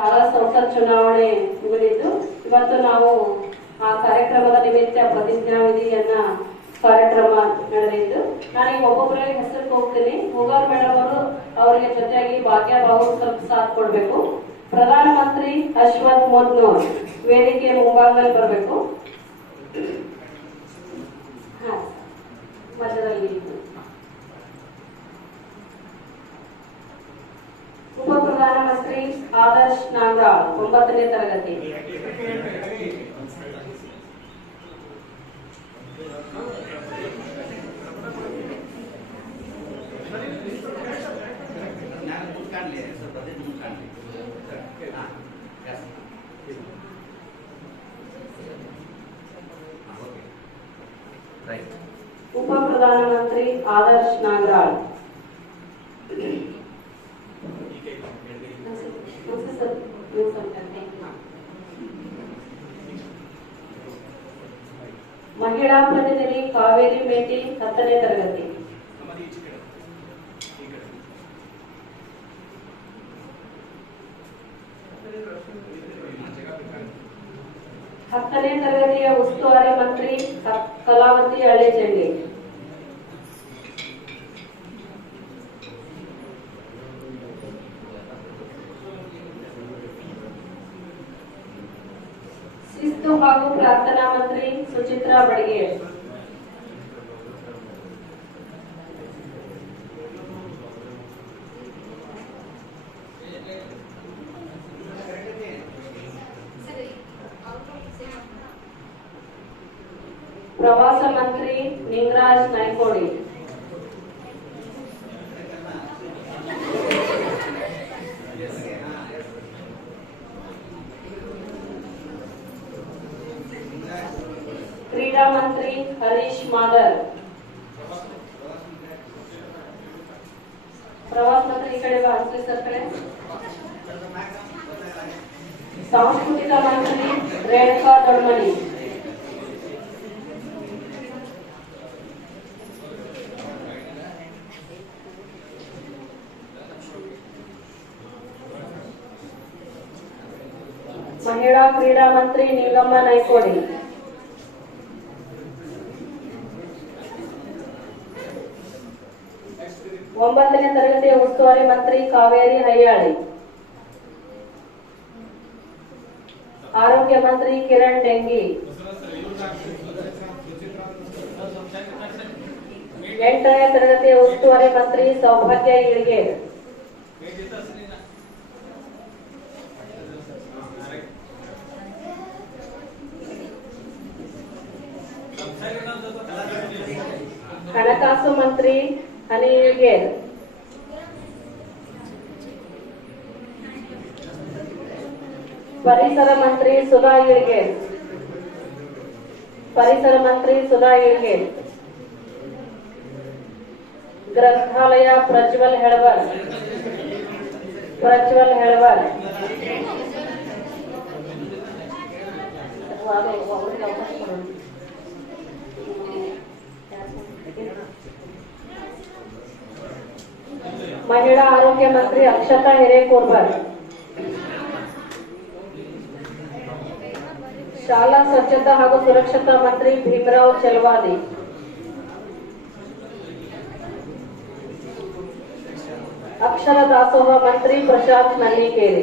ಶಾಲಾ ಸಂಸತ್ ಚುನಾವಣೆ ಮುಗಿದಿದ್ದು, ಇವತ್ತು ನಾವು ಆ ಕಾರ್ಯಕ್ರಮದ ನಿಮಿತ್ತ ಪ್ರತಿಜ್ಞಾವಿಧಿಯನ್ನ ಕಾರ್ಯಕ್ರಮ ನಡೆದಿದ್ದು, ನಾನು ಒಬ್ಬೊಬ್ಬರಲ್ಲಿ ಹೆಸರು ಹೋಗ್ತೀನಿ. ಹೋಗೋರ್ ಮೇಡಮ್ ಅವರು ಅವರಿಗೆ ಜೊತೆಯಾಗಿ ಭಾಗ್ಯ ಬಾಬು ಸ್ವಲ್ಪ ಸಾಥ್ ಕೊಡ್ಬೇಕು. ಪ್ರಧಾನಮಂತ್ರಿ ಅಶ್ವಥ್ ಮೋದ್ನೋರ್ ವೇದಿಕೆ ಮುಂಭಾಗದಲ್ಲಿ ಬರಬೇಕು. ಹಾಂ ಎಸ್ ಓಕೆ ರೈಟ್ ಉಪ ಪ್ರಧಾನಮಂತ್ರಿ ಆದರ್ಶ್ ನಾಗರಾಳ್ ಸರ್. ನೀವು ಸ್ವಲ್ಪ ಕತೆ. ಮಹಿಳಾ ಪ್ರತಿನಿಧಿ ಕಾವೇರಿ ಮೇಟಿ ಹತ್ತನೇ ತರಗತಿ ಹತ್ತನೇ ತರಗತಿಯ ಉಸ್ತುವಾರಿ ಮಂತ್ರಿ ಕ- ಕಲಾವತಿ ಹಳ್ಳಿಚಂಡಿ शिशु प्रार्थना मंत्री सुचित्रा बड़िए प्रवास मंत्री निंगराज नायकोड़ी। हरीश मागर प्रवास मात्र इकडे वाचले सरकडे. सांस्कृतिक मंत्री रेणुका दडमणी महिला क्रीडा मंत्री नीलम्मा नायकोडी. ಒಂಬತ್ತನೇ ತರಗತಿಯ ಉಸ್ತುವಾರಿ ಮಂತ್ರಿ ಕಾವೇರಿ ಹಯ್ಯಾಳಿ ಆರೋಗ್ಯ ಮಂತ್ರಿ ಕಿರಣ್ ಡೆಂಗಿ ಎಂಟನೇ ತರಗತಿಯ ಉಸ್ತುವಾರಿ ಮಂತ್ರಿ ಸೌಭಾಗ್ಯ ಇಳಿಗೆ ಹಣಕಾಸು ಮಂತ್ರಿ ಹನಿ ಇಳ್ಗೇರ್ ಪರಿಸರ ಮಂತ್ರಿ ಸುಧಾ ಇಳ್ಗೇರ್ ಪರಿಸರ ಮಂತ್ರಿ ಸುಧಾ ಇಳ್ಗೇರ್ ಗ್ರಂಥಾಲಯ ಪ್ರಜ್ವಲ್ ಹೆಳವರ್ ಪ್ರಜ್ವಲ್ ಹೆಳವರ್ ಮಹಿಳಾ ಆರೋಗ್ಯ ಮಂತ್ರಿ ಅಕ್ಷತಾ ಹಿರೇಕೋರ್ಬರ್ ಶಾಲಾ ಸ್ವಚ್ಛತಾ ಹಾಗೂ ಸುರಕ್ಷತಾ ಮಂತ್ರಿ ಭೀಮರಾವ್ ಚಲವಾದಿ. ಅಕ್ಷರ ದಾಸೋಹ ಮಂತ್ರಿ ಪ್ರಶಾಂತ್ ನಲ್ಲಿಕೇರಿ